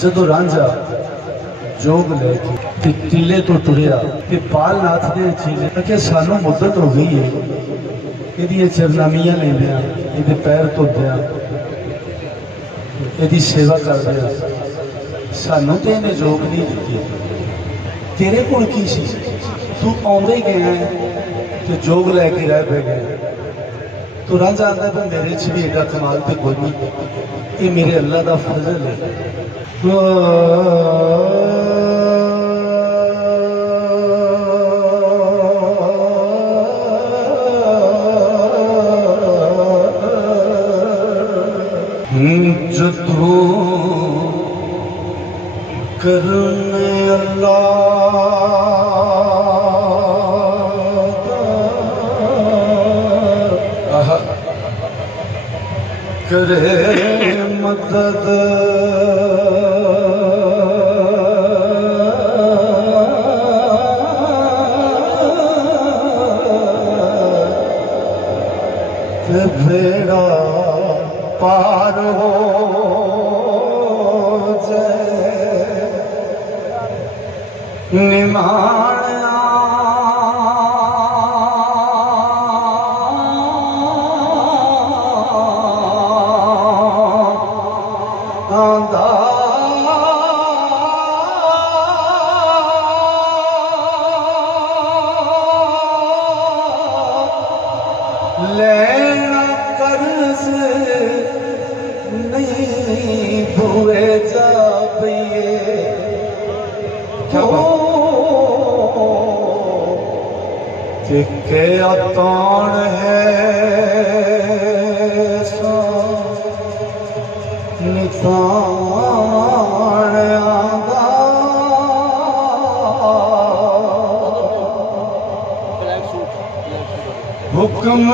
जदों रांझा जोग लैके टीले तो टुरिया कि पालनाथ दे चीले कि सानू मुद्दत हो गई है, इहदियां चरनामियां लेंदियां, इहदे पैर धोदियां, इहदी सेवा करदियां, सानू तो इहने जोग नहीं दित्ती। तेरे कोल की सी, तू आउंदे ही गया तो जोग लैके रह पे गया। तो रांझा आंदा तो मेरे च भी एडा कमाल तो कोई नहीं, ये मेरे अल्लाह का फजल है। जदों करने अल्लाह करे मदद बेड़ा पार हो जाए निमाणा लेना कर्ज नहीं भूए जा पिए के अतान है नितान आदा हुक्म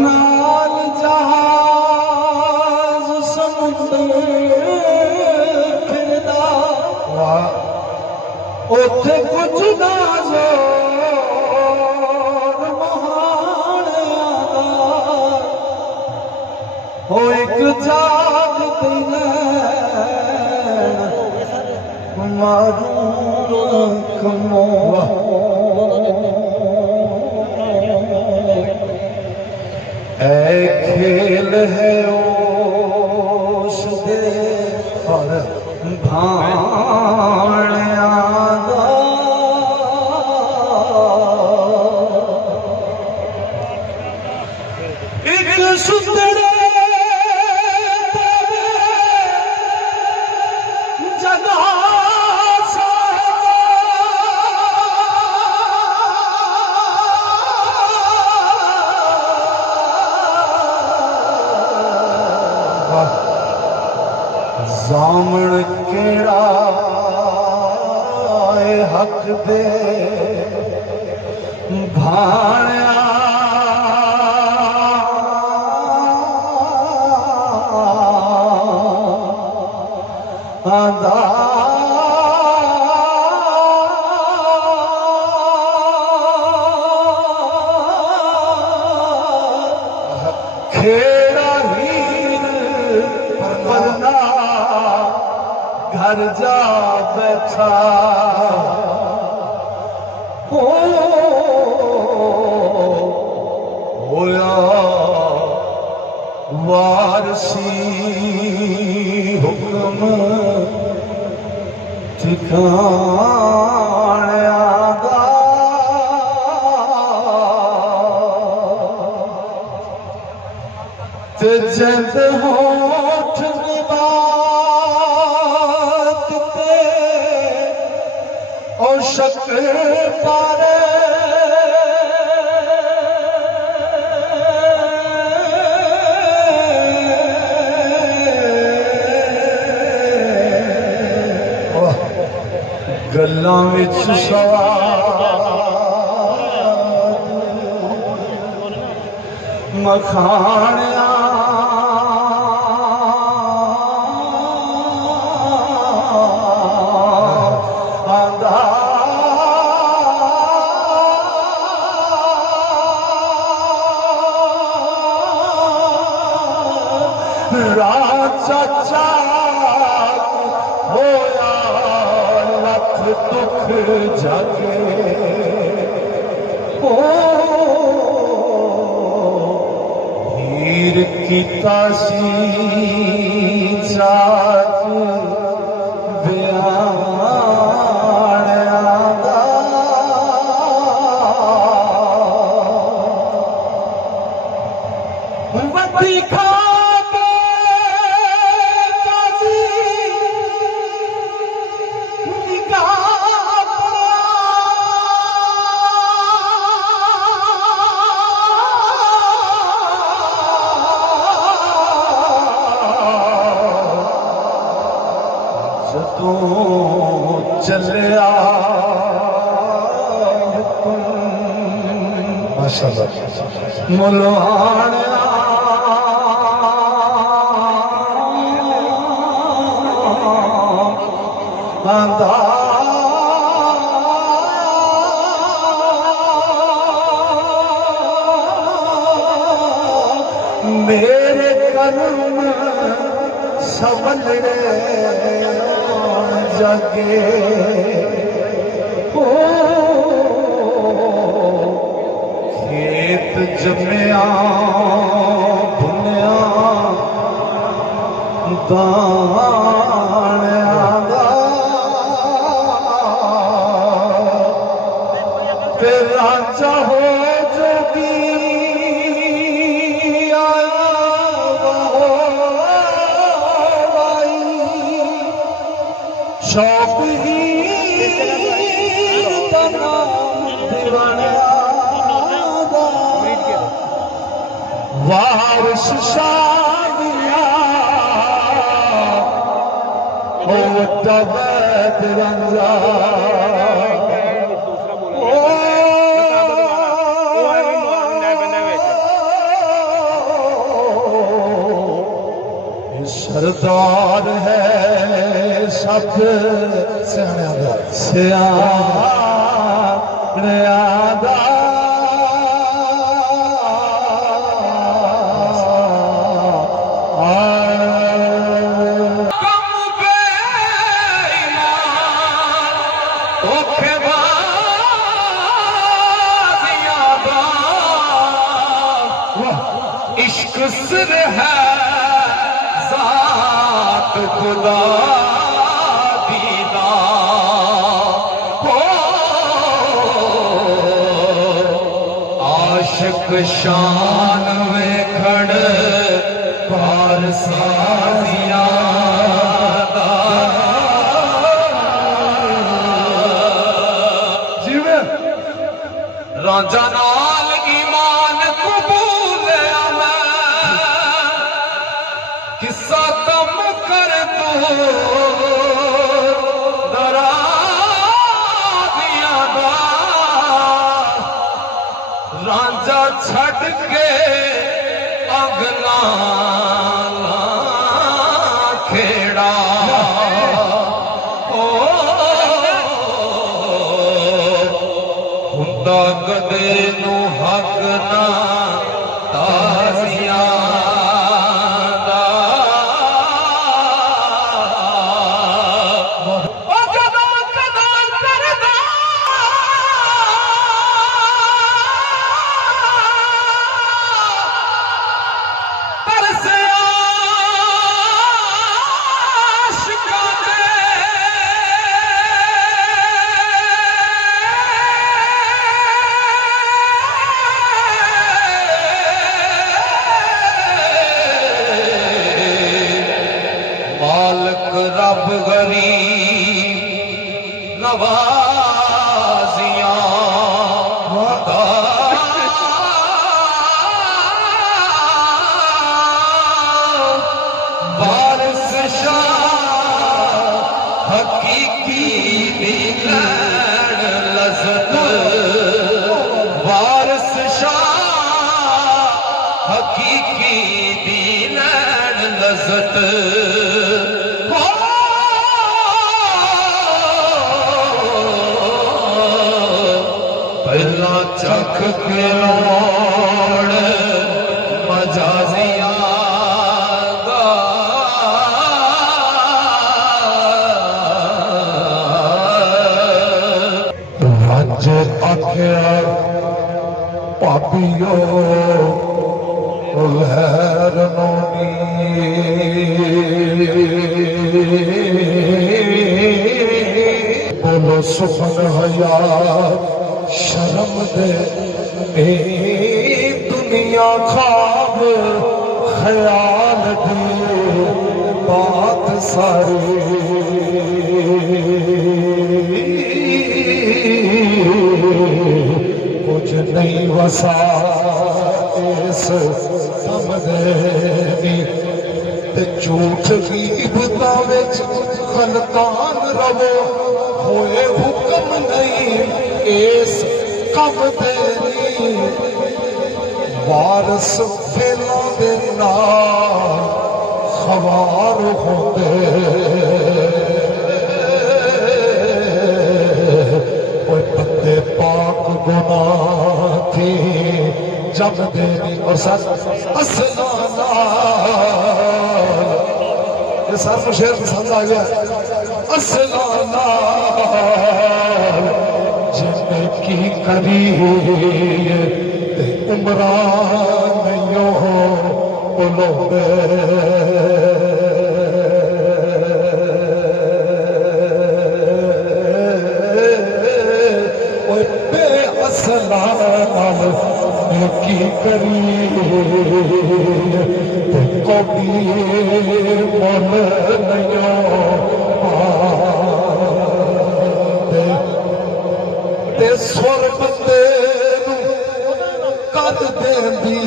नाल जहाज समुद्र फिरदा उथे कुछ ना जोर महानिया हो एक जाग दिन मारू कमो खेल है ओश दे पर भाणिया दा एक सुंदर जगह जामण केड़ा हक दे भाणिया आंदा खेड़ा हीर परना घर जा बैठा होया वारसी हुक्म ठिकाने आदा ते जद होठ और शक पारे गल्लां विच स्वाद मखाणिया आंदा राजा चाक होया जागे ओ हीर की तासी जात बयान आदा वती खा चलिया माशाअल्लाह मुलवाना आंदा मेरे कर्म सवलरे जागे ओ खेत जमया भुनिया दाणिया दा ते राजा हो जोगी शौक ही वारिस शादिया ओ तबत रंजा सरदार है सब सियाने आदा इश्क सिर है जात खुदा दीदा हो आशिक शान में खड़ पार साजिया जिवे राजा नाल ईमान कबूल किस्सा कम कर तू दरा दिया रांझा छड़ के अगला खेड़ा ओ हुंदा कदे नू हक ना ताजिया रब गरीब नवाजियां वारिस शाह हकीकी लज़्ज़त वारिस शाह हकीकी लज़्ज़त पहला चख के लोड़ मजाजिया आख्या पापियो लहर नोनी बोलो सुखन हया शर्म दे ए दुनिया खाब ख्याल दी बात सारी कुछ नहीं वसा इस समझे झूठ की इबता विच खनकान रवो होए हुक्म नहीं इस कम देनी वारस फेलों दे नाल खवार होंदे कोई बंदे पाक गुनाह थी जब देनी और सच असलाना ये सर को शेर पसंद आ गया असलाना जिन्हें की करी उमरान नहीं हो बोलोगे की करी कोटी मन नहीं ते स्वर बंदे कद देंदी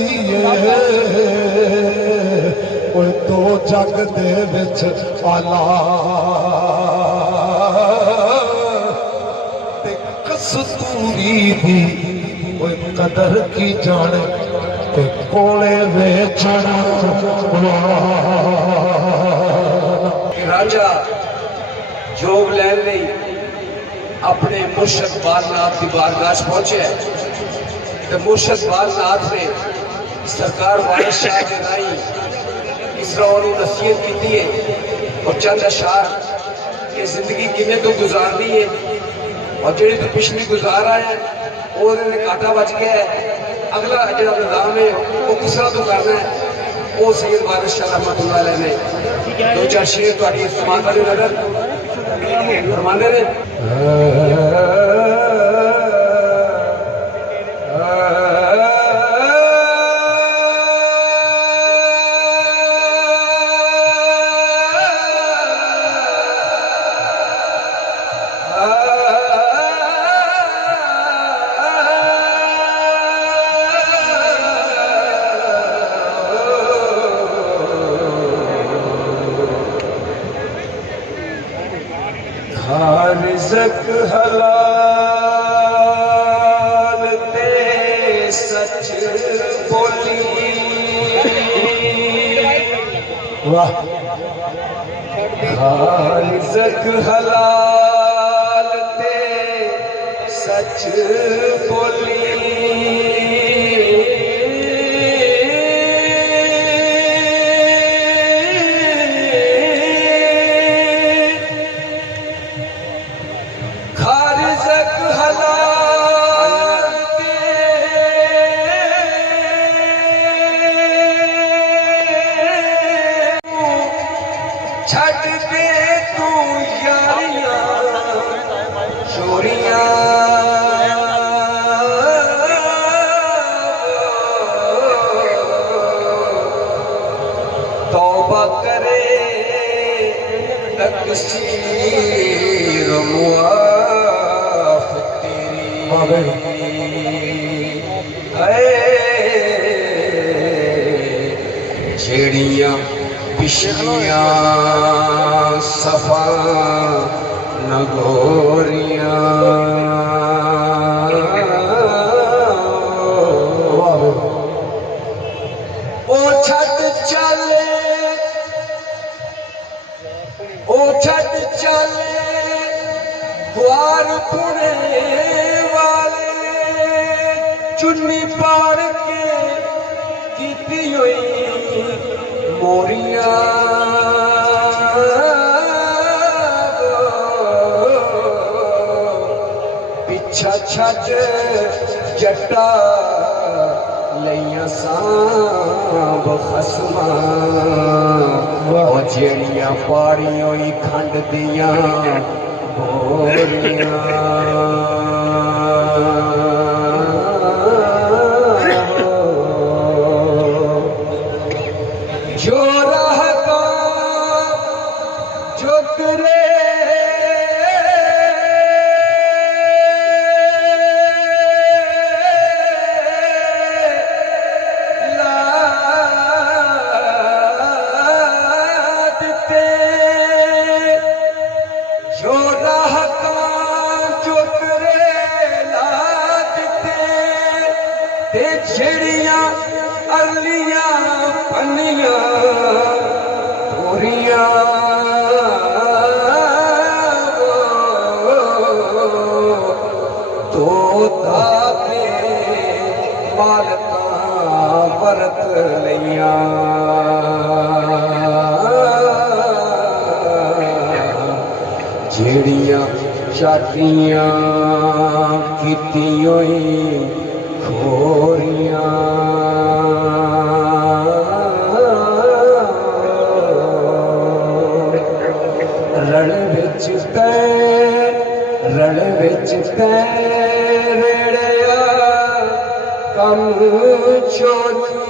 कोई दो जग दे विच आला ते कस्तूरी दी कोई कदर की जाने ते कोले वेचण राजा जोग लैन लई अपने मुर्शद बालनाथ की बारगाह पहुंचे तो मुर्शद बालनाथ ने सरकार वारिस शाह के राही इस तरह नसीहत की है और चंद अशार कि जिंदगी किमें तो गुजारनी है और जी तो पिछली गुजार आए वो घाटा बच गया है अगला जो निजाम है वो किस तरह तो करना है वो सैयद वारिस शाह रहमतुल्लाह अलैह ने दो चार शेर थोड़ी इस्तेमाल वाले नजर फरमाते ने रिज़्क़ हलाल ते सच बोली वाह रिज़्क़ हलाल ते सच बोली छड़ दे तू यारियां चोरियां तौबा करे तकसीर मुआफ तेरी जेड़ियां पिछलियां सफा नगोरियां ओ छत चले द्वार पुणे वाले चुन्नी पाड़ के कीती हुई मोरियां पिछा छट जट्टा लइया सांब खसमा ओ जेड़ियां पाड़ियों ही खंड दिया बोरियां जो रहता जो करे चिड़िया अरलिया पनिया पूरिया तो दाते मालका बरत लिया जेड़िया चाटियां कीतियों खोरियां रण विच रेड़िया कम चोरी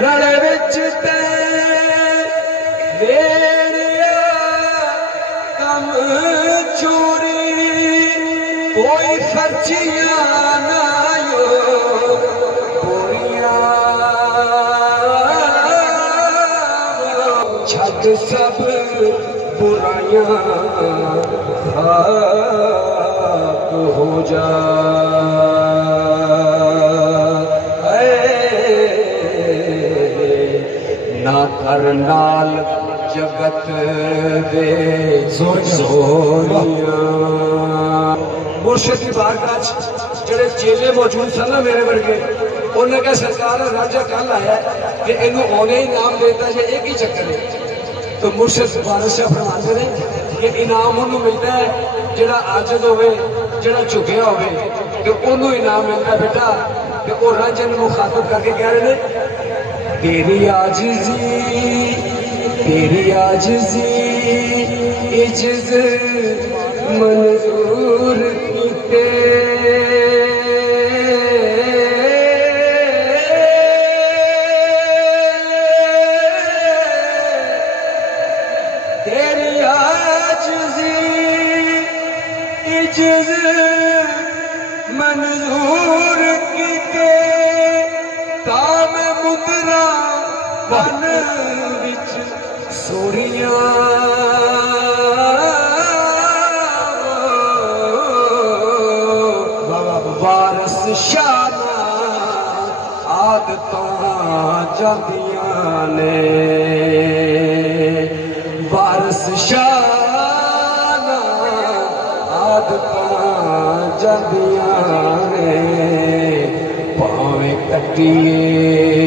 रण विच चोरी कोई खर्चिया ना यो बोरिया छद सब बुराइयां खाक हो जा ना कर नाल जगत दे मुर्शिद की बारगाह जेड़े चेले मौजूद सन ना मेरे वर्गे उन्हें कहा सरकार राजा कल आया कि इनू आने ही इनाम देता जे एक ही चक्कर है तो मुर्शिद बादशाह फरमाते हैं कि इनाम उन्होंने मिलता है जेड़ा आजिज़ होवे जेड़ा झुकिया होवे तो उन्होंने इनाम मिलता है बेटा तो वो राजा ने मुखातब करके कह रहे हैं तेरी आजिज़ी इज्ज़त मंजूर कीते तेरी आजिज़ी इज्ज़त मंजूर कीते ताम मुद्रा बन विच सोरियां वारस शाना आदतां जांदियां ने वारस शाना आदतां जांदियां ने भावें कट्टिए